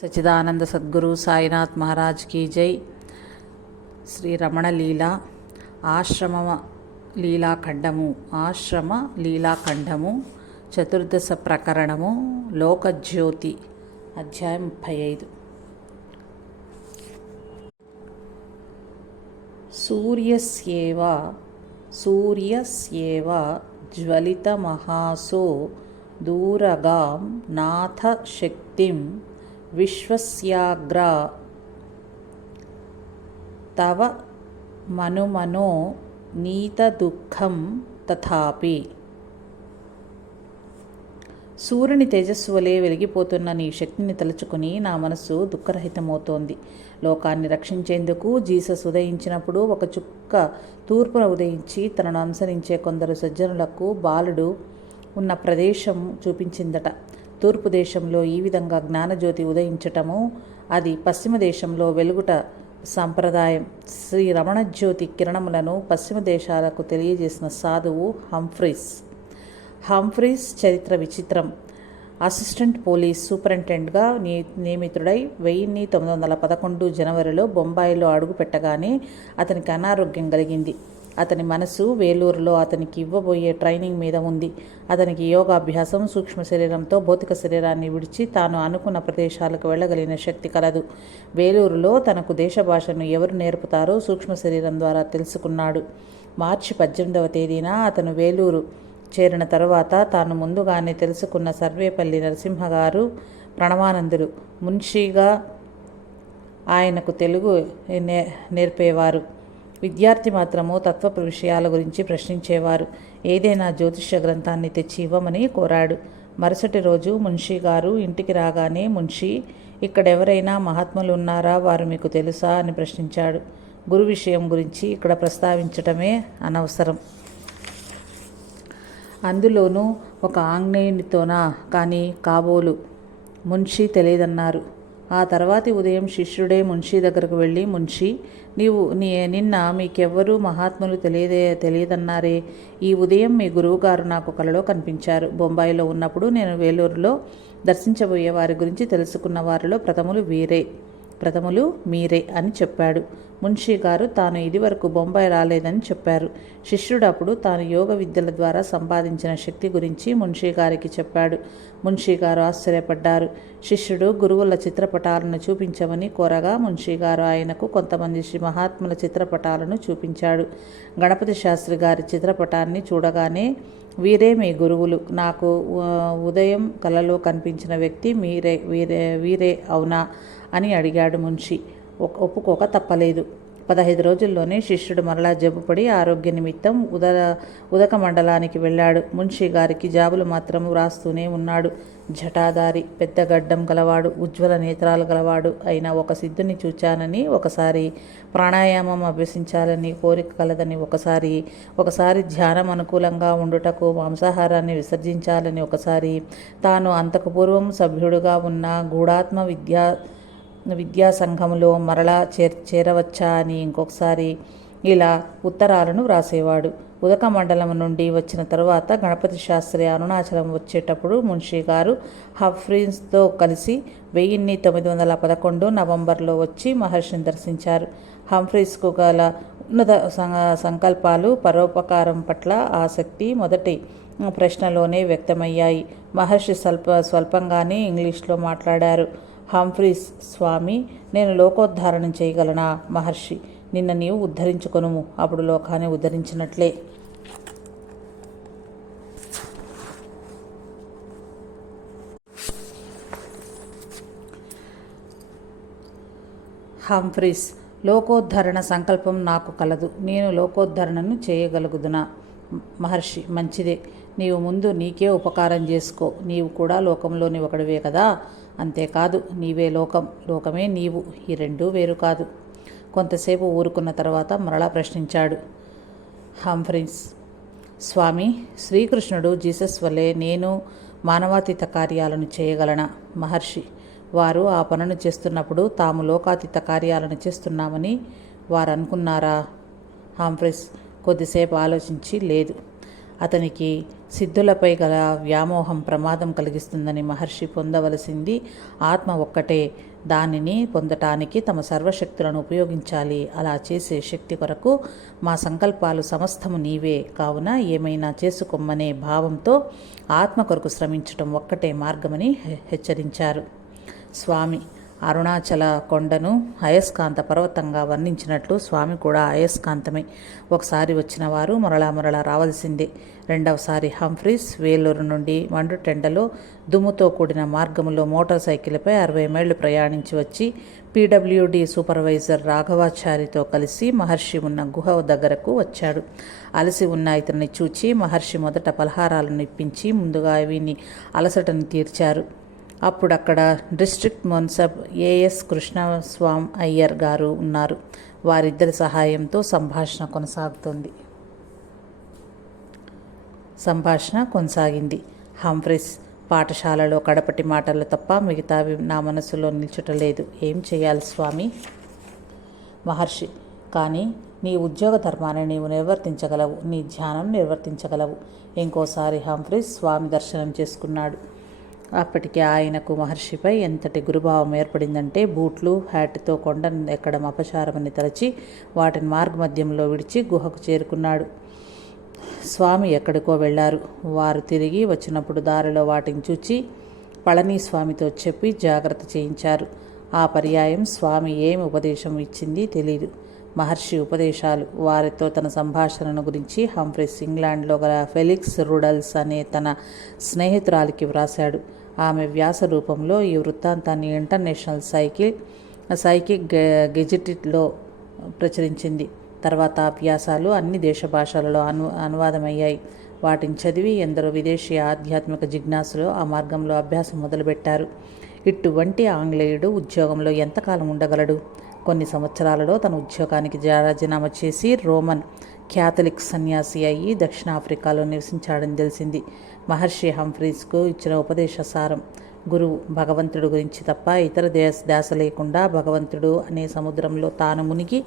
సచిదానంద సద్గురు సాయినాథ్ మహారాజ్ కీ జై. శ్రీ రమణ లీల ఆశ్రమ లీలాఖండము ఆశ్రమ లీలాఖండము చతుర్దశ ప్రకరణము లోకజ్యోతి అధ్యాయం ముప్పై ఐదు. సూర్యస్యేవ సూర్యస్యేవ జ్వలితమహాసో దూరగాం నాథ శక్తిం విశ్వస్యాగ్ర. తవ మనుమనో నీతదుఃఖం తథాపి. సూర్యుని తేజస్సు వలె వెలిగిపోతున్న నీ శక్తిని తలుచుకుని నా మనస్సు దుఃఖరహితమవుతోంది. లోకాన్ని రక్షించేందుకు జీసస్ ఉదయించినప్పుడు ఒక చుక్క తూర్పున ఉదయించి తనను అనుసరించే కొందరు సజ్జనులకు బాలుడు ఉన్న ప్రదేశం చూపించిందట. తూర్పు దేశంలో ఈ విధంగా జ్ఞానజ్యోతి ఉదయించటము అది పశ్చిమ దేశంలో వెలుగుట సంప్రదాయం. శ్రీ రమణజ్యోతి కిరణములను పశ్చిమ దేశాలకు తెలియజేసిన సాధువు హంఫ్రీస్. హంఫ్రీస్ చరిత్ర విచిత్రం. అసిస్టెంట్ పోలీస్ సూపరింటెండెంట్గా నీ నియమితుడై వెయ్యిన్ని తొమ్మిది వందల పదకొండు జనవరిలో బొంబాయిలో అడుగుపెట్టగానే అతనికి అనారోగ్యం కలిగింది. అతని మనసు వేలూరులో అతనికి ఇవ్వబోయే ట్రైనింగ్ మీద ఉంది. అతనికి యోగాభ్యాసం సూక్ష్మ శరీరంతో భౌతిక శరీరాన్ని విడిచి తాను అనుకున్న ప్రదేశాలకు వెళ్ళగలిగిన శక్తి కలదు. వేలూరులో తనకు దేశ భాషను ఎవరు నేర్పుతారో సూక్ష్మ శరీరం ద్వారా తెలుసుకున్నాడు. మార్చి పద్దెనిమిదవ తేదీన అతను వేలూరు చేరిన తరువాత తాను ముందుగానే తెలుసుకున్న సర్వేపల్లి నరసింహగారు ప్రణవానందులు మున్షిగా ఆయనకు తెలుగు నే నేర్పేవారు. విద్యార్థి మాత్రము తత్వ విషయాల గురించి ప్రశ్నించేవారు. ఏదైనా జ్యోతిష్య గ్రంథాన్ని తెచ్చి ఇవ్వమని కోరాడు. మరుసటి రోజు మున్షీ గారు ఇంటికి రాగానే మున్షి ఇక్కడెవరైనా మహాత్ములు ఉన్నారా వారు మీకు తెలుసా? అని ప్రశ్నించాడు. గురు విషయం గురించి ఇక్కడ ప్రస్తావించటమే అనవసరం. అందులోనూ ఒక ఆంగ్నేయునితోనా? కానీ కాబోలు. మున్షి తెలియదన్నారు. ఆ తర్వాతి ఉదయం శిష్యుడే మున్షి దగ్గరకు వెళ్ళి మున్షి నీవు నీ నిన్న మీకెవ్వరూ మహాత్ములు తెలియదే తెలియదన్నారే. ఈ ఉదయం మీ గురువుగారు నాకు కలలో కనిపించారు. బొంబాయిలో ఉన్నప్పుడు నేను వేలూరులో దర్శించబోయే వారి గురించి తెలుసుకున్న వారిలో ప్రథములు వీరే ప్రథములు మీరే అని చెప్పాడు. మున్షీ గారు తాను ఇదివరకు బొంబాయి రాలేదని చెప్పారు. శిష్యుడు అప్పుడు తాను యోగ విద్యల ద్వారా సంపాదించిన శక్తి గురించి మున్షీ గారికి చెప్పాడు. మున్షీ గారు ఆశ్చర్యపడ్డారు. శిష్యుడు గురువుల చిత్రపటాలను చూపించమని కోరగా మున్షీ గారు ఆయనకు కొంతమంది శ్రీ మహాత్ముల చిత్రపటాలను చూపించాడు. గణపతి శాస్త్రి గారి చిత్రపటాన్ని చూడగానే వీరే మీ గురువులు. నాకు ఉదయం కలలో కనిపించిన వ్యక్తి మీరే వీరే వీరే అవునా? అని అడిగాడు మున్షి. ఒప్పుకోక తప్పలేదు. పదహైదు రోజుల్లోనే శిష్యుడు మరలా జబ్బుపడి ఆరోగ్య నిమిత్తం ఉద ఉదక మండలానికి వెళ్ళాడు. మున్షి గారికి జాబులు మాత్రం వ్రాస్తూనే ఉన్నాడు. జటాదారి పెద్ద గడ్డం గలవాడు ఉజ్వల నేత్రాలు గలవాడు అయిన ఒక సిద్ధుని చూచానని ఒకసారి ప్రాణాయామం అభ్యసించాలని కోరిక కలదని ఒకసారి ఒకసారి ధ్యానం అనుకూలంగా ఉండుటకు మాంసాహారాన్ని విసర్జించాలని ఒకసారి తాను అంతకు పూర్వం సభ్యుడుగా ఉన్న గూఢాత్మ విద్యా విద్యా సంఘంలో మరలా చేర్ చేరవచ్చా అని ఇంకొకసారి ఇలా ఉత్తరాలను వ్రాసేవాడు. ఉదక మండలం నుండి వచ్చిన తరువాత గణపతి శాస్త్రి అరుణాచలం వచ్చేటప్పుడు మున్షి గారు హఫ్రీన్స్తో కలిసి వెయ్యిన్ని తొమ్మిది వందల పదకొండు నవంబర్లో వచ్చి మహర్షిని దర్శించారు. హంఫ్రీస్కు గల ఉన్నత సంకల్పాలు పరోపకారం పట్ల ఆసక్తి మొదటి ప్రశ్నలోనే వ్యక్తమయ్యాయి. మహర్షి స్వల్ప స్వల్పంగానే ఇంగ్లీష్లో మాట్లాడారు. హంఫ్రీస్ స్వామి నేను లోకోద్ధారణం చేయగలనా? మహర్షి నిన్న నీవు ఉద్ధరించుకొనుము. అప్పుడు లోకాన్ని ఉద్ధరించినట్లే. హంఫ్రీస్ లోకోద్ధరణ సంకల్పం నాకు కలదు. నేను లోకోద్ధరణను చేయగలుగుదునా? మహర్షి మంచిదే. నీవు ముందు నీకే ఉపకారం చేసుకో. నీవు కూడా లోకంలోని ఒకడివే కదా? అంతేకాదు నీవే లోకం లోకమే నీవు ఈ రెండూ వేరు కాదు. కొంతసేపు ఊరుకున్న తర్వాత మరలా ప్రశ్నించాడు. హంఫ్రిన్స్ స్వామి శ్రీకృష్ణుడు జీసస్ వల్లే నేను మానవాతీత కార్యాలను చేయగలనా? మహర్షి వారు ఆ పనులు చేస్తున్నప్పుడు తాము లోకాతీత కార్యాలను చేస్తున్నామని వారు అనుకున్నారా హాంఫ్రిస్ కొద్దిసేపు ఆలోచించి లేదు. అతనికి సిద్ధులపై గల వ్యామోహం ప్రమాదం కలిగిస్తుందని మహర్షి పొందవలసింది ఆత్మ ఒక్కటే. దానిని పొందటానికి తమ సర్వశక్తులను ఉపయోగించాలి. అలా చేసే శక్తి కొరకు మా సంకల్పాలు సమస్తము నీవే. కావున ఏమైనా చేసుకోమ్మనే భావంతో ఆత్మ కొరకు శ్రమించటం ఒక్కటే మార్గమని హె- హెచ్చరించారు. స్వామి అరుణాచల కొండను అయస్కాంత పర్వతంగా వర్ణించినట్లు స్వామి కూడా అయస్కాంతమే. ఒకసారి వచ్చిన వారు మరలా మరలా రావాల్సిందే. రెండవసారి హంఫ్రీస్ వేలూరు నుండి మండుటెండలో దుమ్ముతో కూడిన మార్గములో మోటార్ సైకిల్పై అరవై మైళ్ళు ప్రయాణించి వచ్చి పీడబ్ల్యూడి సూపర్వైజర్ రాఘవాచారితో కలిసి మహర్షి ఉన్న గుహ దగ్గరకు వచ్చాడు. అలసి ఉన్న ఇతన్ని చూచి మహర్షి మొదట పలహారాలను ఇప్పించి ముందుగా వీని అలసటను తీర్చారు. అప్పుడు అక్కడ డిస్ట్రిక్ట్ మున్సబ్ ఏఎస్ కృష్ణస్వామ్ అయ్యర్ గారు ఉన్నారు. వారిద్దరి సహాయంతో సంభాషణ కొనసాగుతుంది. సంభాషణ కొనసాగింది. హంఫ్రీస్ పాఠశాలలో కడపటి మాటలు తప్ప మిగతావి నా మనసులో నిల్చుటలేదు. ఏం చేయాలి స్వామి? మహర్షి కానీ నీ ఉద్యోగ ధర్మాన్ని నీవు నిర్వర్తించగలవు. నీ ధ్యానం నిర్వర్తించగలవు. ఇంకోసారి హంఫ్రీస్ స్వామి దర్శనం చేసుకున్నాడు. అప్పటికి ఆయనకు మహర్షిపై ఎంతటి గురుభావం ఏర్పడిందంటే బూట్లు హ్యాట్తో కొండను ఎక్కడం అపచారమని తలచి వాటిని మార్గమధ్యంలో విడిచి గుహకు చేరుకున్నాడు. స్వామి ఎక్కడికో వెళ్ళారు. వారు తిరిగి వచ్చినప్పుడు దారిలో వాటిని చూచి పళనిస్వామితో చెప్పి జాగ్రత్త చేయించారు. ఆ పర్యాయం స్వామి ఏమి ఉపదేశం ఇచ్చింది తెలియదు మహర్షి ఉపదేశాలు. వారితో తన సంభాషణను గురించి హంఫ్రీస్ ఇంగ్లాండ్లో గల ఫెలిక్స్ రుడల్స్ అనే తన స్నేహితురాలికి వ్రాశాడు. ఆమె వ్యాస రూపంలో ఈ వృత్తాంతాన్ని ఇంటర్నేషనల్ సైకిల్ సైకిక్ గె- గెజిటిట్లో ప్రచురించింది. తర్వాత ఆ వ్యాసాలు అన్ని దేశ భాషలలో అను అనువాదమయ్యాయి. వాటిని చదివి ఎందరో విదేశీ ఆధ్యాత్మిక జిజ్ఞాసులు ఆ మార్గంలో అభ్యాసం మొదలుపెట్టారు. ఇటువంటి ఆంగ్లేయుడు ఉద్యోగంలో ఎంతకాలం ఉండగలడు? కొన్ని సంవత్సరాలలో తన ఉద్యోగానికి రాజీనామా చేసి రోమన్ క్యాథలిక్ సన్యాసి అయ్యి దక్షిణాఫ్రికాలో నివసించాడని తెలిసింది. మహర్షి హంఫ్రీస్కు ఇచ్చిన ఉపదేశ సారం గురువు భగవంతుడు గురించి తప్ప ఇతర దేశ ధ్యాస లేకుండా భగవంతుడు అనే సముద్రంలో తాను మునిగి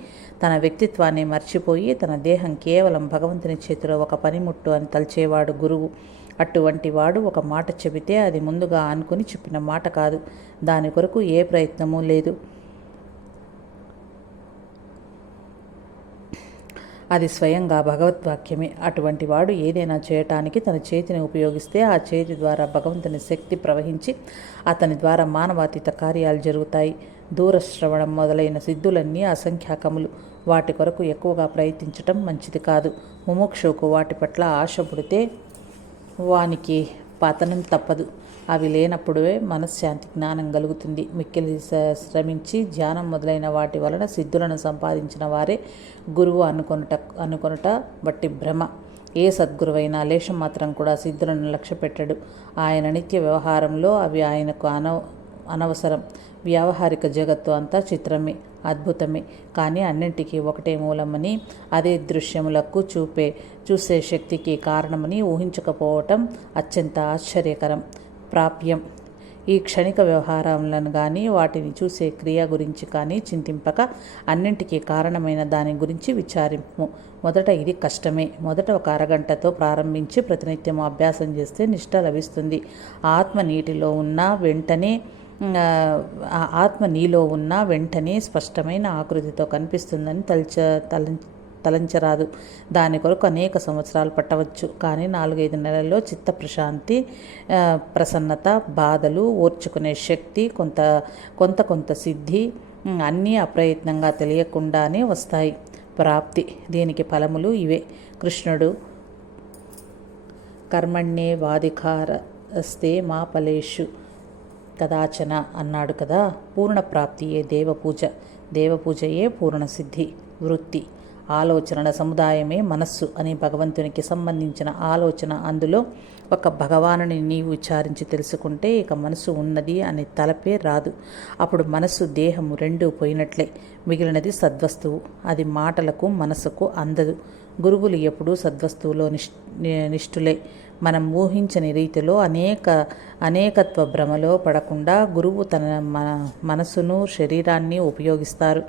తన వ్యక్తిత్వాన్ని మర్చిపోయి తన దేహం కేవలం భగవంతుని చేతిలో ఒక పనిముట్టు అని తలచేవాడు గురువు. అటువంటి వాడు ఒక మాట చెబితే అది ముందుగా అనుకుని చెప్పిన మాట కాదు. దాని కొరకు ఏ ప్రయత్నమూ లేదు. అది స్వయంగా భగవద్వాక్యమే. అటువంటి వాడు ఏదైనా చేయటానికి తన చేతిని ఉపయోగిస్తే ఆ చేతి ద్వారా భగవంతుని శక్తి ప్రవహించి అతని ద్వారా మానవాతీత కార్యాలు జరుగుతాయి. దూరశ్రవణం మొదలైన సిద్ధులన్నీ అసంఖ్యాకములు. వాటి కొరకు ఎక్కువగా ప్రయత్నించటం మంచిది కాదు. ముముక్షుకు వాటి పట్ల ఆశ పుడితే వానికి పతనం తప్పదు. అవి లేనప్పుడే మనశ్శాంతి జ్ఞానం కలుగుతుంది మిక్కిలి శ్రమించి ధ్యానం మొదలైన వాటి వలన సిద్ధులను సంపాదించిన వారే గురువు అనుకొనుట అనుకొనుట బట్టి భ్రమ. ఏ సద్గురువైనా లేషం మాత్రం కూడా సిద్ధులను లక్ష్య పెట్టడు ఆయన నిత్య వ్యవహారంలో అవి ఆయనకు అనవ అనవసరం. వ్యావహారిక జగత్తు అంతా చిత్రమే అద్భుతమే. కానీ అన్నింటికీ ఒకటే మూలమని అదే దృశ్యములకు చూపే చూసే శక్తికి కారణమని ఊహించకపోవటం అత్యంత ఆశ్చర్యకరం. ప్రాప్యం. ఈ క్షణిక వ్యవహారాలను కానీ వాటిని చూసే క్రియ గురించి కానీ చింతింపక అన్నింటికీ కారణమైన దాని గురించి విచారింపు. మొదట ఇది కష్టమే. మొదట ఒక అరగంటతో ప్రారంభించి ప్రతినిత్యం అభ్యాసం చేస్తే నిష్ట లభిస్తుంది. ఆత్మ నీటిలో ఉన్న వెంటనే ఆత్మ నీలో ఉన్న వెంటనే స్పష్టమైన ఆకృతితో కనిపిస్తుందని తలచ తల తలంచరాదు. దాని కొరకు అనేక సంవత్సరాలు పట్టవచ్చు. కానీ నాలుగైదు నెలల్లో చిత్త ప్రశాంతి ప్రసన్నత బాధలు ఓర్చుకునే శక్తి కొంత కొంత కొంత సిద్ధి అన్నీ అప్రయత్నంగా తెలియకుండానే వస్తాయి. ప్రాప్తి. దీనికి ఫలములు ఇవే. కృష్ణుడు కర్మణ్యే వాధికారస్తే మా ఫలేషు. కదాచన అన్నాడు కదా. పూర్ణ ప్రాప్తియే దేవపూజ? దేవపూజయే పూర్ణ సిద్ధి వృత్తి. ఆలోచనల సముదాయమే మనస్సు అని భగవంతునికి సంబంధించిన ఆలోచన. అందులో ఒక భగవానుని నీవు విచారించి తెలుసుకుంటే ఇక మనసు ఉన్నది అనే తలపే రాదు. అప్పుడు మనస్సు దేహము రెండు పోయినట్లే. మిగిలినది సద్వస్తువు. అది మాటలకు మనసుకు అందదు. గురువులు ఎప్పుడూ సద్వస్తువులో నిష్ నిష్ఠులే. మనం ఊహించని రీతిలో అనేక అనేకత్వ భ్రమలో పడకుండా గురువు తన మన మనసును శరీరాన్ని ఉపయోగిస్తారు.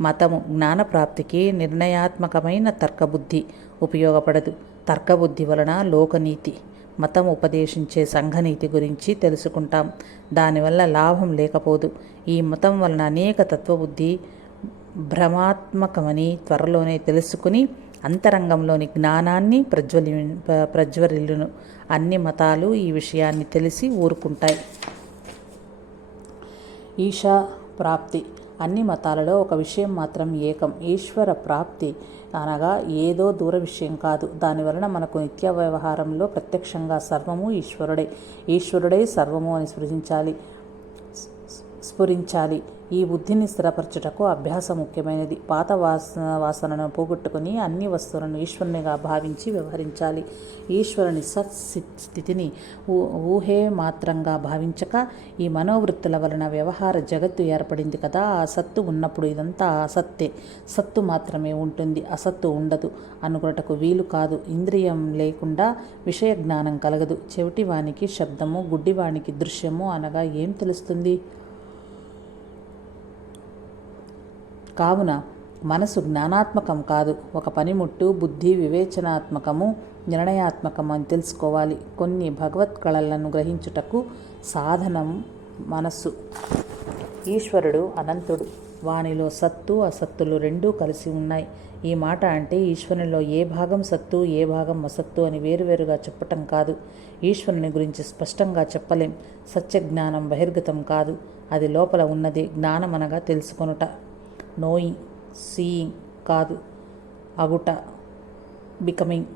మతము జ్ఞానప్రాప్తికి నిర్ణయాత్మకమైన తర్కబుద్ధి ఉపయోగపడదు. తర్కబుద్ధి వలన లోకనీతి మతం ఉపదేశించే సంఘనీతి గురించి తెలుసుకుంటాం. దానివల్ల లాభం లేకపోదు. ఈ మతం వలన అనేక తత్వబుద్ధి భ్రమాత్మకమని త్వరలోనే తెలుసుకుని అంతరంగంలోని జ్ఞానాన్ని ప్రజ్వలి ప్రజ్వరిల్లును. అన్ని మతాలు ఈ విషయాన్ని తెలిసి ఊరుకుంటాయి. ఈశా ప్రాప్తి. అన్ని మతాలలో ఒక విషయం మాత్రం ఏకం ఈశ్వర ప్రాప్తి. అనగా ఏదో దూర విషయం కాదు. దానివలన మనకు నిత్య వ్యవహారంలో ప్రత్యక్షంగా సర్వము ఈశ్వరుడే. ఈశ్వరుడే సర్వము అని స్పృశించాలి స్ఫురించాలి. ఈ బుద్ధిని స్థిరపరచుటకు అభ్యాసం ముఖ్యమైనది. పాత వాసన వాసనను పోగొట్టుకుని అన్ని వస్తువులను ఈశ్వరునిగా భావించి వ్యవహరించాలి. ఈశ్వరుని సత్ స్థితిని ఊ- ఊహే మాత్రంగా భావించక ఈ మనోవృత్తుల వలన వ్యవహార జగత్తు ఏర్పడింది కదా ఆ సత్తు ఉన్నప్పుడు ఇదంతా అసత్తే సత్తు. మాత్రమే ఉంటుంది అసత్తు ఉండదు. అనుకున్నటకు వీలు కాదు ఇంద్రియం లేకుండా విషయ జ్ఞానం కలగదు. చెవిటివానికి శబ్దము గుడ్డివానికి దృశ్యము అనగా ఏం తెలుస్తుంది? కావున మనసు జ్ఞానాత్మకం కాదు. ఒక పనిముట్టు బుద్ధి వివేచనాత్మకము నిర్ణయాత్మకం అని తెలుసుకోవాలి. కొన్ని భగవత్ కళలను గ్రహించుటకు సాధనం మనస్సు. ఈశ్వరుడు అనంతుడు. వానిలో సత్తు అసత్తులు రెండూ కలిసి ఉన్నాయి. ఈ మాట అంటే ఈశ్వరునిలో ఏ భాగం సత్తు ఏ భాగం అసత్తు అని వేరువేరుగా చెప్పటం కాదు. ఈశ్వరుని గురించి స్పష్టంగా చెప్పలేం. సత్యజ్ఞానం బహిర్గతం కాదు. అది లోపల ఉన్నది. జ్ఞానం అనగా తెలుసుకొనుట. నోయింగ్ సీయింగ్ కాదు. అగుట బికమింగ్.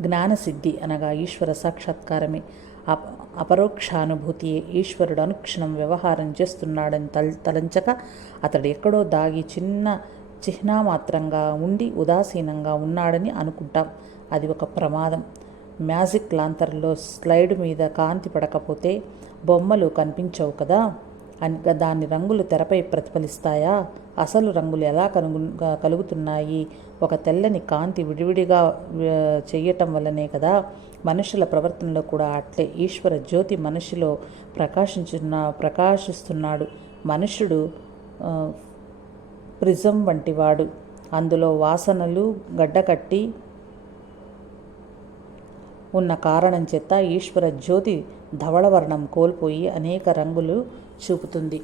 జ్ఞానసిద్ధి అనగా ఈశ్వర సాక్షాత్కారమే. అప అపరోక్షానుభూతియే ఈశ్వరుడు అనుక్షణం వ్యవహారం చేస్తున్నాడని తల్ తలంచక అతడు ఎక్కడో దాగి చిన్న చిహ్నామాత్రంగా ఉండి ఉదాసీనంగా ఉన్నాడని అనుకుంటాం. అది ఒక ప్రమాదం. మ్యాజిక్ లాంతర్లో స్లైడ్ మీద కాంతి పడకపోతే బొమ్మలు కనిపించవు కదా? అని దాని రంగులు తెరపై ప్రతిఫలిస్తాయా? అసలు రంగులు ఎలా కనుగు కలుగుతున్నాయి? ఒక తెల్లని కాంతి విడివిడిగా చేయటం వల్లనే కదా మనుషుల ప్రవర్తనలో కూడా అట్లే. ఈశ్వర జ్యోతి మనిషిలో ప్రకాశించున్న ప్రకాశిస్తున్నాడు. మనుషుడు ప్రిజం వంటివాడు. అందులో వాసనలు గడ్డకట్టి ఉన్న కారణం చేత ఈశ్వర జ్యోతి ధవళవర్ణం కోల్పోయి అనేక రంగులు చూపుతుంది.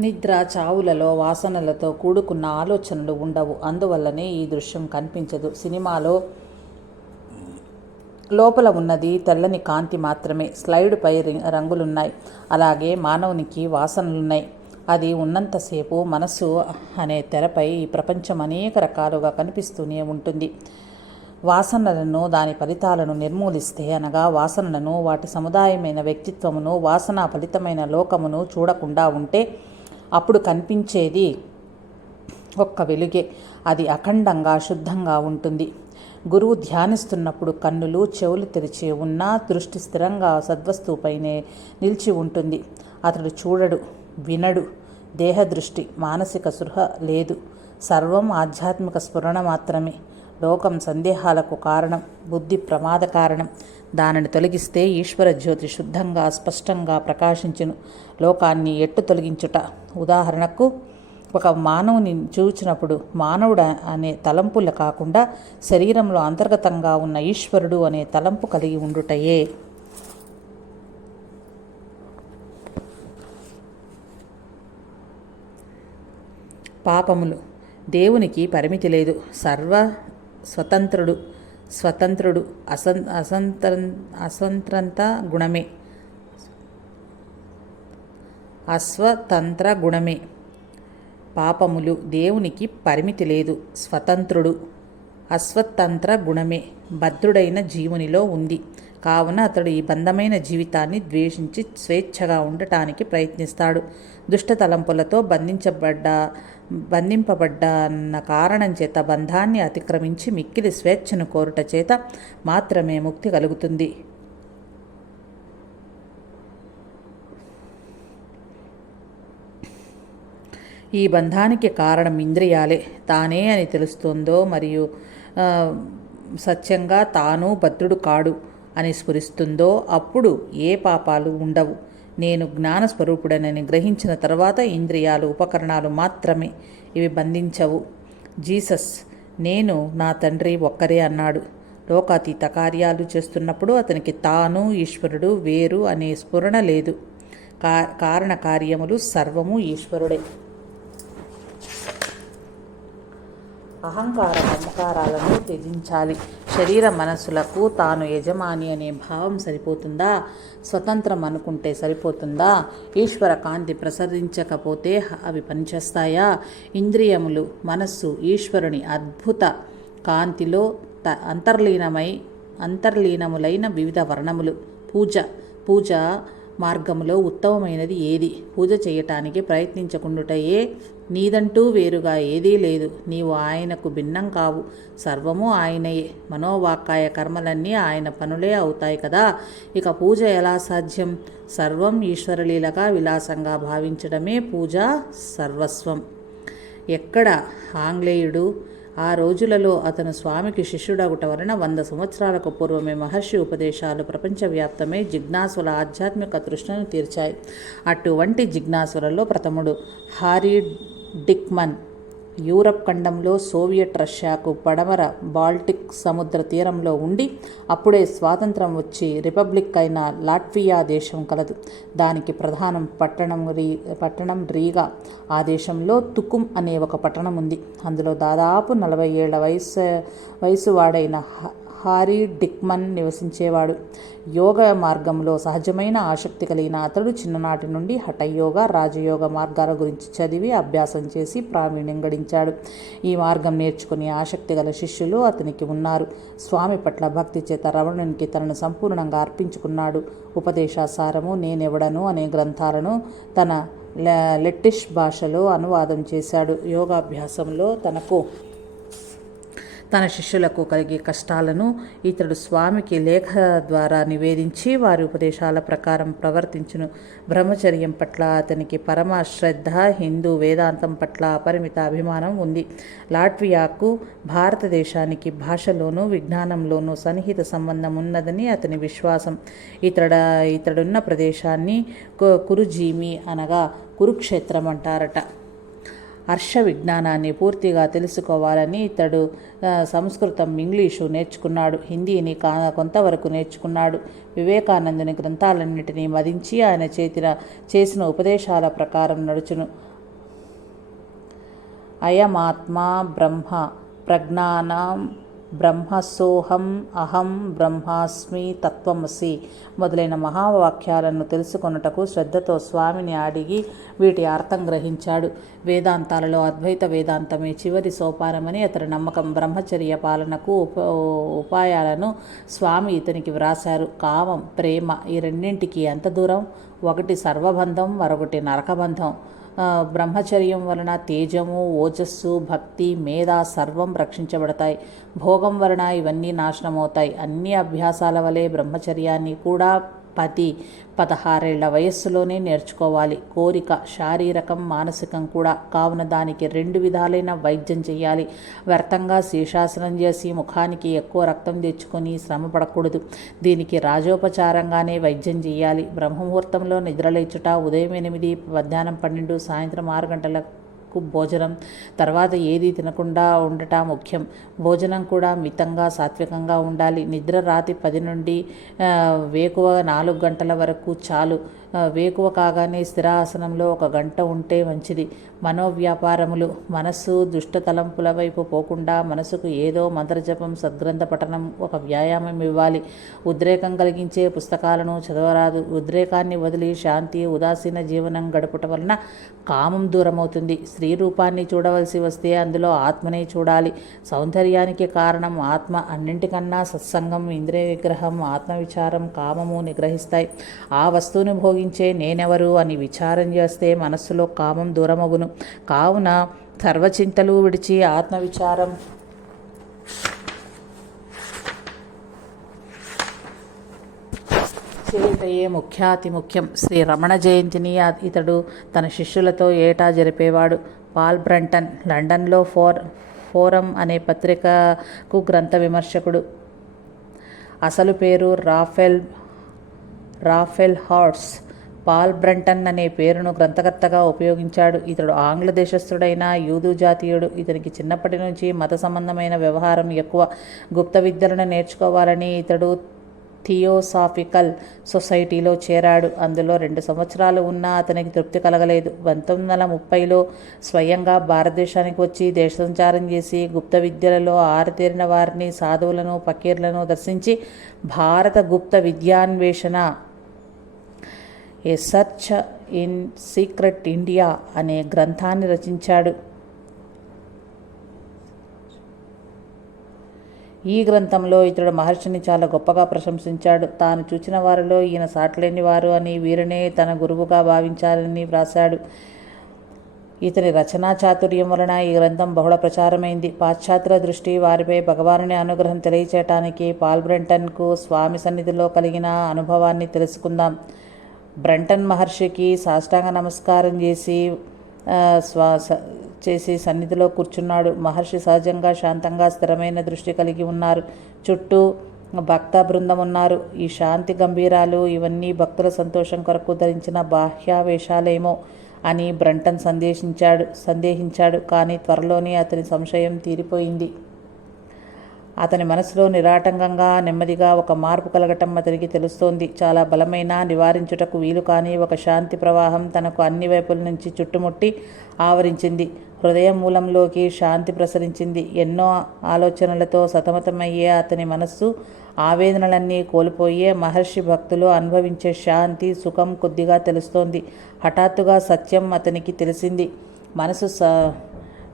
నిద్ర చావులలో వాసనలతో కూడుకున్న ఆలోచనలు ఉండవు. అందువల్లనే ఈ దృశ్యం కనిపించదు. సినిమాలో లోపల ఉన్నది తెల్లని కాంతి మాత్రమే. స్లైడ్పై రంగులున్నాయి. అలాగే మానవునికి వాసనలున్నాయి. అది ఉన్నంతసేపు మనసు అనే తెరపై ఈ ప్రపంచం అనేక రకాలుగా కనిపిస్తూనే ఉంటుంది. వాసనలను దాని ఫలితాలను నిర్మూలిస్తే అనగా వాసనలను వాటి సముదాయమైన వ్యక్తిత్వమును వాసన ఫలితమైన లోకమును చూడకుండా ఉంటే అప్పుడు కనిపించేది ఒక్క వెలుగే. అది అఖండంగా శుద్ధంగా ఉంటుంది. గురువు ధ్యానిస్తున్నప్పుడు కన్నులు చెవులు తెరిచి ఉన్నా దృష్టి స్థిరంగా సద్వస్తువుపైనే నిలిచి ఉంటుంది. అతడు చూడడు వినడు. దేహదృష్టి మానసిక సృహ లేదు. సర్వం ఆధ్యాత్మిక స్ఫురణ మాత్రమే. లోకం సందేహాలకు కారణం బుద్ధి ప్రమాద కారణం. దానిని తొలగిస్తే ఈశ్వర జ్యోతి శుద్ధంగా స్పష్టంగా ప్రకాశించును. లోకాన్ని ఎట్టు తొలగించుట? ఉదాహరణకు ఒక మానవుని చూచినప్పుడు మానవుడు అనే తలంపులు కాకుండా శరీరంలో అంతర్గతంగా ఉన్న ఈశ్వరుడు అనే తలంపు కలిగి ఉండుటయే. పాపములు. దేవునికి పరిమితి లేదు. సర్వ స్వతంత్రుడు స్వతంత్రుడు అసం అసంత్ర అస్వతంత్రంత గుణమే. అస్వతంత్ర గుణమే. పాపములు దేవునికి పరిమితి లేదు. స్వతంత్రుడు అస్వతంత్ర గుణమే. భద్రుడైన జీవునిలో ఉంది. కావున అతడు ఈ బంధమైన జీవితాన్ని ద్వేషించి స్వేచ్ఛగా ఉండటానికి ప్రయత్నిస్తాడు. దుష్ట తలంపులతో బంధించబడ్డ బంధింపబడ్డన్న కారణం చేత బంధాన్ని అతిక్రమించి మిక్కిలి స్వేచ్ఛను కోరుట చేత మాత్రమే ముక్తి కలుగుతుంది. ఈ బంధానికి కారణం ఇంద్రియాలే. తానే అని తెలుస్తుందో మరియు సత్యంగా తాను భద్రుడు కాడు అని స్ఫురిస్తుందో అప్పుడు ఏ పాపాలు ఉండవు. నేను జ్ఞానస్వరూపుడనని గ్రహించిన తర్వాత ఇంద్రియాలు ఉపకరణాలు మాత్రమే ఇవి బంధించవు. జీసస్ నేను నా తండ్రి ఒక్కరే అన్నాడు. లోకాతీత కార్యాలు చేస్తున్నప్పుడు అతనికి తాను ఈశ్వరుడు వేరు అనే స్ఫురణ లేదు. కా కారణ కార్యములు సర్వము ఈశ్వరుడే. అహంకార మమకారాలను త్యజించాలి. శరీర మనస్సులకు తాను యజమాని అనే భావం సరిపోతుందా? స్వతంత్రం అనుకుంటే సరిపోతుందా? ఈశ్వర కాంతి ప్రసరించకపోతే అవి పనిచేస్తాయా? ఇంద్రియములు మనస్సు ఈశ్వరుని అద్భుత కాంతిలో త అంతర్లీనమై అంతర్లీనములైన వివిధ వర్ణములు. పూజ పూజ మార్గములో ఉత్తమమైనది ఏది? పూజ చేయటానికి ప్రయత్నించకుండుటయే నీదంటూ వేరుగా ఏదీ లేదు. నీవు ఆయనకు భిన్నం కావు. సర్వము ఆయనయే. మనోవాకాయ కర్మలన్నీ ఆయన పనులే అవుతాయి కదా? ఇక పూజ ఎలా సాధ్యం? సర్వం ఈశ్వరలీలగా విలాసంగా భావించడమే పూజ సర్వస్వం. ఎక్కడ ఆంగ్లేయుడు ఆ రోజులలో అతను స్వామికి శిష్యుడగుట వలన వంద సంవత్సరాలకు పూర్వమే మహర్షి ఉపదేశాలు ప్రపంచవ్యాప్తమై జిజ్ఞాసుల ఆధ్యాత్మిక తృష్ణను తీర్చాయి. అటువంటి జిజ్ఞాసులలో ప్రథముడు హారీ డిక్మన్ యూరప్ ఖండంలో సోవియట్ రష్యాకు పడమర బాల్టిక్ సముద్ర తీరంలో ఉండి అప్పుడే స్వాతంత్రం వచ్చి రిపబ్లిక్ అయిన లాట్వియా దేశం కలదు. దానికి ప్రధానం పట్టణం రీ పట్టణం రీగా. ఆ దేశంలో తుకుమ్ అనే ఒక పట్టణం ఉంది. అందులో దాదాపు నలభై ఏళ్ళ వయసు వయసు వాడైన హారీ డిక్మన్ నివసించేవాడు. యోగ మార్గంలో సహజమైన ఆసక్తి కలిగిన అతడు చిన్ననాటి నుండి హఠయోగ రాజయోగ మార్గాల గురించి చదివి అభ్యాసం చేసి ప్రావీణ్యం గడించాడు. ఈ మార్గం నేర్చుకుని ఆసక్తి గల శిష్యులు అతనికి ఉన్నారు. స్వామి పట్ల భక్తి చేత రమణునికి తనను సంపూర్ణంగా అర్పించుకున్నాడు. ఉపదేశాసారము నేనెవడను అనే గ్రంథాలను తన లెట్టిష్ భాషలో అనువాదం చేశాడు. యోగాభ్యాసంలో తనకు తన శిష్యులకు కలిగే కష్టాలను ఇతడు స్వామికి లేఖ ద్వారా నివేదించి వారి ఉపదేశాల ప్రకారం ప్రవర్తించును. బ్రహ్మచర్యం పట్ల అతనికి పరమ శ్రద్ధ హిందూ వేదాంతం పట్ల అపరిమిత అభిమానం ఉంది. లాట్వియాకు భారతదేశానికి భాషలోనూ విజ్ఞానంలోనూ సన్నిహిత సంబంధం ఉన్నదని అతని విశ్వాసం. ఇతడ ఇతడున్న ప్రదేశాన్ని కురుజీమి అనగా కురుక్షేత్రం అంటారట. హర్ష విజ్ఞానాన్ని పూర్తిగా తెలుసుకోవాలని ఇతడు సంస్కృతం ఇంగ్లీషు నేర్చుకున్నాడు హిందీని కా కొంతవరకు నేర్చుకున్నాడు. వివేకానందుని గ్రంథాలన్నింటినీ మదించి ఆయన చేతిన చేసిన ఉపదేశాల ప్రకారం నడుచును. అయమాత్మా బ్రహ్మ ప్రజ్ఞానం బ్రహ్మసోహం అహం బ్రహ్మాస్మి తత్వమసి మొదలైన మహావాక్యాలను తెలుసుకొనుటకు శ్రద్ధతో స్వామిని అడిగి వీటి అర్థం గ్రహించాడు. వేదాంతాలలో అద్వైత వేదాంతమే చివరి సోపానమని అతని నమ్మకం బ్రహ్మచర్య పాలనకు ఉప ఉపాయాలను స్వామి ఇతనికి వ్రాశారు. కామం ప్రేమ ఈ రెండింటికి ఎంత దూరం? ఒకటి సర్వబంధం మరొకటి నరకబంధం. బ్రహ్మచర్యం వలన తేజము ఓజస్సు భక్తి మేధ సర్వం రక్షించబడతాయి. భోగం వలన ఇవన్నీ నాశనమవుతాయి. అన్ని అభ్యాసాల వలె బ్రహ్మచర్యాన్ని కూడా పది పదహారేళ్ళ వయస్సులోనే నేర్చుకోవాలి. కోరిక శారీరకం మానసికం కూడా. కావున దానికి రెండు విధాలైన వైద్యం చేయాలి. వ్యర్థంగా శీర్షాసనం చేసి ముఖానికి ఎక్కువ రక్తం తెచ్చుకొని శ్రమ పడకూడదు. దీనికి రాజోపచారంగానే వైద్యం చేయాలి. బ్రహ్మముహూర్తంలో నిద్రలేచుట ఉదయం ఎనిమిది మధ్యాహ్నం పన్నెండు సాయంత్రం ఆరు గంటలకు భోజనం. తర్వాత ఏది తినకుండా ఉండటం ముఖ్యం. భోజనం కూడా మితంగా సాత్వికంగా ఉండాలి. నిద్ర రాతి పది నుండి వేకువ నాలుగు గంటల వరకు చాలు. వేకువ కాగానే స్థిరాసనంలో ఒక గంట ఉంటే మంచిది. మనోవ్యాపారములు మనస్సు దుష్ట తలంపుల వైపు పోకుండా మనసుకు ఏదో మంత్రజపం సద్గ్రంథ పఠనం ఒక వ్యాయామం ఇవ్వాలి. ఉద్రేకం కలిగించే పుస్తకాలను చదవరాదు. ఉద్రేకాన్ని వదిలి శాంతి ఉదాసీన జీవనం గడపటం వలన కామం దూరమవుతుంది. స్త్రీ రూపాన్ని చూడవలసి వస్తే అందులో ఆత్మనే చూడాలి. సౌందర్య సౌందర్యానికి కారణం ఆత్మ. అన్నింటికన్నా సత్సంగం ఇంద్రియ విగ్రహం ఆత్మవిచారం కామము నిగ్రహిస్తాయి. ఆ వస్తువుని భోగించే నేనెవరు అని విచారం చేస్తే మనస్సులో కామం దూరమగును. కావున సర్వచింతలు విడిచి ఆత్మవిచారం చేయుటయే ముఖ్యాతి ముఖ్యం శ్రీ రమణ జయంతిని ఇతడు తన శిష్యులతో ఏటా జరిపేవాడు. పాల్ బ్రంటన్ లండన్లో ఫోర్ ఫోరం అనే పత్రికకు గ్రంథ విమర్శకుడు. అసలు పేరు రాఫెల్ రాఫెల్ హార్ట్స్ పాల్ బ్రంటన్ అనే పేరును గ్రంథకర్తగా ఉపయోగించాడు. ఇతడు ఆంగ్ల దేశస్థుడైన యూదు జాతీయుడు. ఇతనికి చిన్నప్పటి నుంచి మత సంబంధమైన వ్యవహారం ఎక్కువ. గుప్త విద్యలను నేర్చుకోవాలని ఇతడు థియోసాఫికల్ సొసైటీలో చేరాడు. అందులో రెండు సంవత్సరాలు ఉన్నా అతనికి తృప్తి కలగలేదు. పంతొమ్మిది వందల ముప్పైలో స్వయంగా భారతదేశానికి వచ్చి దేశ సంచారం చేసి గుప్త విద్యలలో ఆరితేరిన వారిని సాధువులను ఫకీర్లను దర్శించి భారత గుప్త విద్యాన్వేషణ a search in secret India అనే గ్రంథాన్ని రచించాడు. ఈ గ్రంథంలో ఇతడు మహర్షిని చాలా గొప్పగా ప్రశంసించాడు. తాను చూచిన వారిలో ఈయన సాటలేని వారు అని వీరినే తన గురువుగా భావించాలని వ్రాశాడు. ఇతని రచనా చాతుర్యం వలన ఈ గ్రంథం బహుళ ప్రచారమైంది. పాశ్చాత్య దృష్టి వారిపై భగవానుని అనుగ్రహం తెలియచేయటానికి పాల్ బ్రెంటన్కు స్వామి సన్నిధిలో కలిగిన అనుభవాన్ని తెలుసుకుందాం. బ్రెంటన్ మహర్షికి సాష్టాంగ నమస్కారం చేసి స్వా చేసి సన్నిధిలో కూర్చున్నాడు. మహర్షి సహజంగా శాంతంగా స్థిరమైన దృష్టి కలిగి ఉన్నారు. చుట్టూ భక్త బృందం ఉన్నారు. ఈ శాంతి గంభీరాలు ఇవన్నీ భక్తుల సంతోషం కొరకు ధరించిన బాహ్యావేశాలేమో అని బ్రంటన్ సందేశించాడు సందేహించాడు. కానీ త్వరలోనే అతని సంశయం తీరిపోయింది. అతని మనసులో నిరాటంకంగా నెమ్మదిగా ఒక మార్పు కలగటం అతనికి తెలుస్తోంది. చాలా బలమైన నివారించుటకు వీలు కాని ఒక శాంతి ప్రవాహం తనకు అన్ని వైపుల నుంచి చుట్టుముట్టి ఆవరించింది. హృదయ మూలంలోకి శాంతి ప్రసరించింది. ఎన్నో ఆలోచనలతో సతమతమయ్యే అతని మనస్సు ఆవేదనలన్నీ కోల్పోయే మహర్షి భక్తులు అనుభవించే శాంతి సుఖం కొద్దిగా తెలుస్తోంది. హఠాత్తుగా సత్యం అతనికి తెలిసింది. మనసు స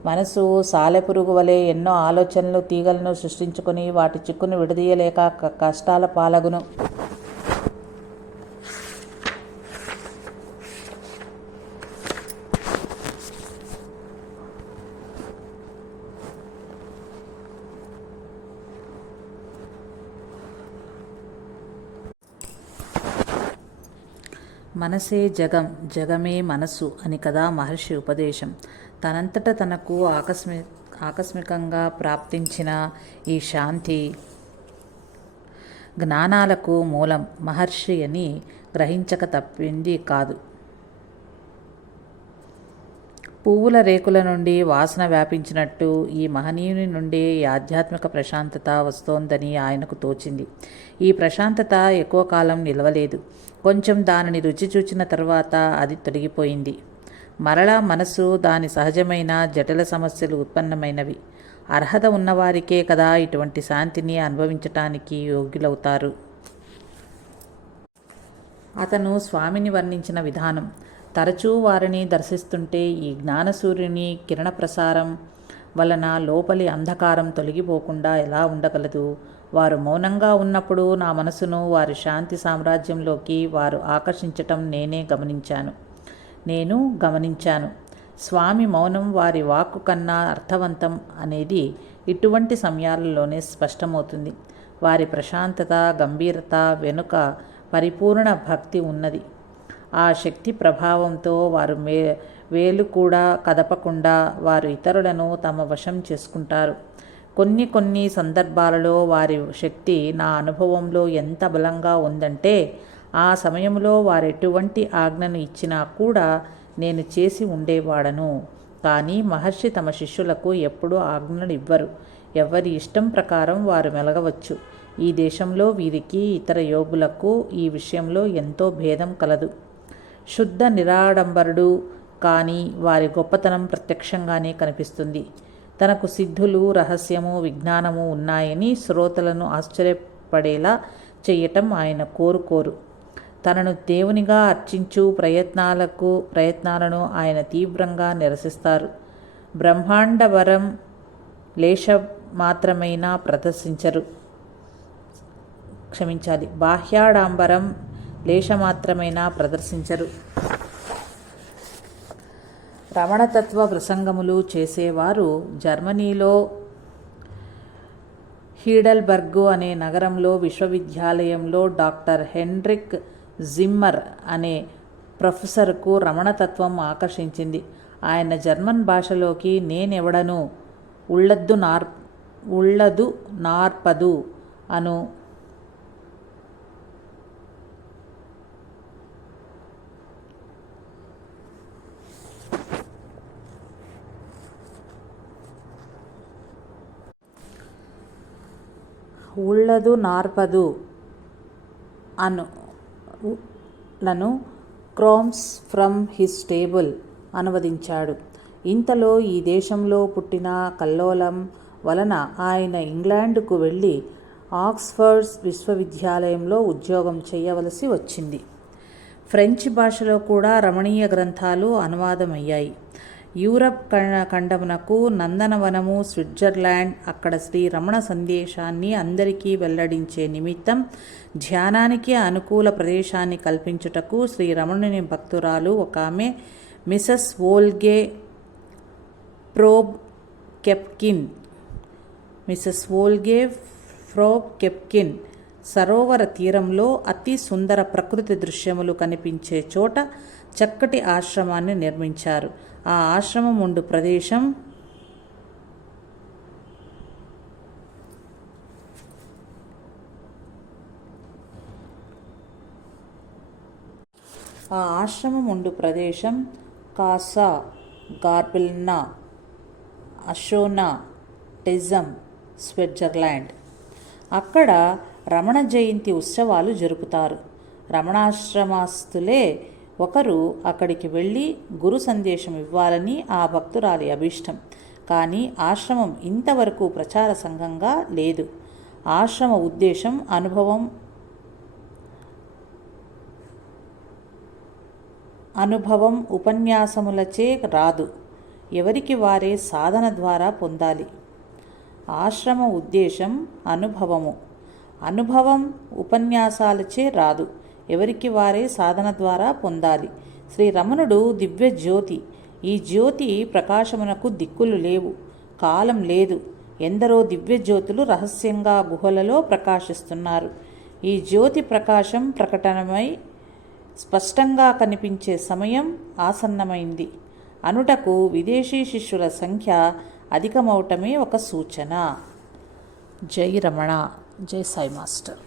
మనసు సాలెపురుగు వలె ఎన్నో ఆలోచనలు తీగలను సృష్టించుకుని వాటి చిక్కును విడదీయలేక కష్టాల పాలగును. మనసే జగం జగమే మనసు అని కదా మహర్షి ఉపదేశం. తనంతట తనకు ఆకస్మి ఆకస్మికంగా ప్రాప్తించిన ఈ శాంతి జ్ఞానాలకు మూలం. మహర్షి అని గ్రహించక తప్పింది కాదు. పువ్వుల రేకుల నుండి వాసన వ్యాపించినట్టు ఈ మహనీయుని నుండి ఆధ్యాత్మిక ప్రశాంతత వస్తోందని ఆయనకు తోచింది. ఈ ప్రశాంతత ఎక్కువ కాలం నిలవలేదు. కొంచెం దానిని రుచి చూచిన తర్వాత అది తొలగిపోయింది. మరలా మనస్సు దాని సహజమైన జటిల సమస్యలు ఉత్పన్నమైనవి. అర్హత ఉన్నవారికే కదా ఇటువంటి శాంతిని అనుభవించటానికి యోగ్యులవుతారు. అతను స్వామిని వర్ణించిన విధానం. తరచూ వారిని దర్శిస్తుంటే ఈ జ్ఞానసూర్యుని కిరణ ప్రసారం వలన లోపలి అంధకారం తొలగిపోకుండా ఎలా ఉండగలదు? వారు మౌనంగా ఉన్నప్పుడు నా మనసును వారి శాంతి సామ్రాజ్యంలోకి వారు ఆకర్షించటం నేనే గమనించాను. నేను గమనించాను. స్వామి మౌనం వారి వాక్కు కన్నా అర్థవంతం అనేది ఇటువంటి సమయాలలోనే స్పష్టమవుతుంది. వారి ప్రశాంతత గంభీరత వెనుక పరిపూర్ణ భక్తి ఉన్నది. ఆ శక్తి ప్రభావంతో వారు మే వేలు కూడా కదపకుండా వారు ఇతరులను తమ వశం చేసుకుంటారు. కొన్ని కొన్ని సందర్భాలలో వారి శక్తి నా అనుభవంలో ఎంత బలంగా ఉందంటే ఆ సమయంలో వారు ఎటువంటి ఆజ్ఞను ఇచ్చినా కూడా నేను చేసి ఉండేవాడను. కానీ మహర్షి తమ శిష్యులకు ఎప్పుడూ ఆజ్ఞలు ఇవ్వరు. ఎవరి ఇష్టం ప్రకారం వారు మెలగవచ్చు. ఈ దేశంలో వీరికి ఇతర యోగులకు ఈ విషయంలో ఎంతో భేదం కలదు. శుద్ధ నిరాడంబరుడు కానీ వారి గొప్పతనం ప్రత్యక్షంగానే కనిపిస్తుంది. తనకు సిద్ధులు రహస్యము విజ్ఞానము ఉన్నాయని శ్రోతలను ఆశ్చర్యపడేలా చేయటం ఆయన కోరుకోరు. తనను దేవునిగా అర్చించు ప్రయత్నాలకు ప్రయత్నాలను ఆయన తీవ్రంగా నిరసిస్తారు. బ్రహ్మాండ వరం లేశ మాత్రమైనా ప్రదర్శించరు. క్షమించాలి. బాహ్యాడాంబరం లేశమాత్రమైనా ప్రదర్శించరు. రమణతత్వ ప్రసంగములు చేసేవారు జర్మనీలో హీడల్బర్గు అనే నగరంలో విశ్వవిద్యాలయంలో డాక్టర్ హెన్రిక్ జిమ్మర్ అనే ప్రొఫెసర్కు రమణతత్వం ఆకర్షించింది. ఆయన జర్మన్ భాషలోకి నేనెవడను? ఉళ్ళద్దు నార్ ఉళ్ళదు నార్పదు అను ఉళ్ళదు నార్పదు అను లను క్రోమ్స్ ఫ్రమ్ హిస్ టేబుల్ అనువదించాడు. ఇంతలో ఈ దేశంలో పుట్టిన కల్లోలం వలన ఆయన ఇంగ్లాండ్కు వెళ్ళి ఆక్స్ఫర్డ్స్ విశ్వవిద్యాలయంలో ఉద్యోగం చేయవలసి వచ్చింది. ఫ్రెంచ్ భాషలో కూడా రమణీయ గ్రంథాలు అనువాదమయ్యాయి. యూరప్ ఖండమునకు నందనవనము స్విట్జర్లాండ్ అక్కడ శ్రీ రమణ సందేశాన్ని అందరికీ వెల్లడించే నిమిత్తం ధ్యానానికి అనుకూల ప్రదేశాన్ని కల్పించుటకు శ్రీ రమణుని భక్తురాలు ఒక ఆమె మిసెస్ వోల్గే ప్రోబ్ కెప్కిన్ మిసెస్ వోల్గే ఫ్రోబ్ కెప్కిన్ సరోవర తీరంలో అతి సుందర ప్రకృతి దృశ్యములు కనిపించే చోట చక్కటి ఆశ్రమాన్ని నిర్మించారు. ఆ ఆశ్రమం ఉండు ప్రదేశం. ఆ ఆశ్రమం ఉండు ప్రదేశం. కాసా గార్బిల్నా అషోనా టెజం స్విట్జర్లాండ్. అక్కడ రమణ జయంతి ఉత్సవాలు జరుపుతారు. రమణాశ్రమాస్తులే ఒకరు అక్కడికి వెళ్ళి గురు సందేశం ఇవ్వాలని ఆ భక్తురాలి అభీష్టం. కానీ ఆశ్రమం ఇంతవరకు ప్రచార సంఘంగా లేదు. ఆశ్రమ ఉద్దేశం అనుభవం అనుభవం ఉపన్యాసములచే రాదు. ఎవరికి వారే సాధన ద్వారా పొందాలి. ఆశ్రమ ఉద్దేశం అనుభవము. అనుభవం ఉపన్యాసాలచే రాదు. ఎవరికి వారే సాధన ద్వారా పొందాలి. శ్రీ రమణుడు దివ్య జ్యోతి. ఈ జ్యోతి ప్రకాశమునకు దిక్కులు లేవు కాలం లేదు. ఎందరో దివ్య జ్యోతులు రహస్యంగా గుహలలో ప్రకాశిస్తున్నారు. ఈ జ్యోతి ప్రకాశం ప్రకటనమై స్పష్టంగా కనిపించే సమయం ఆసన్నమైంది. అనుటకు విదేశీ శిష్యుల సంఖ్య అధికమవటమే ఒక సూచన. జై రమణ జై సాయి మాస్టర్.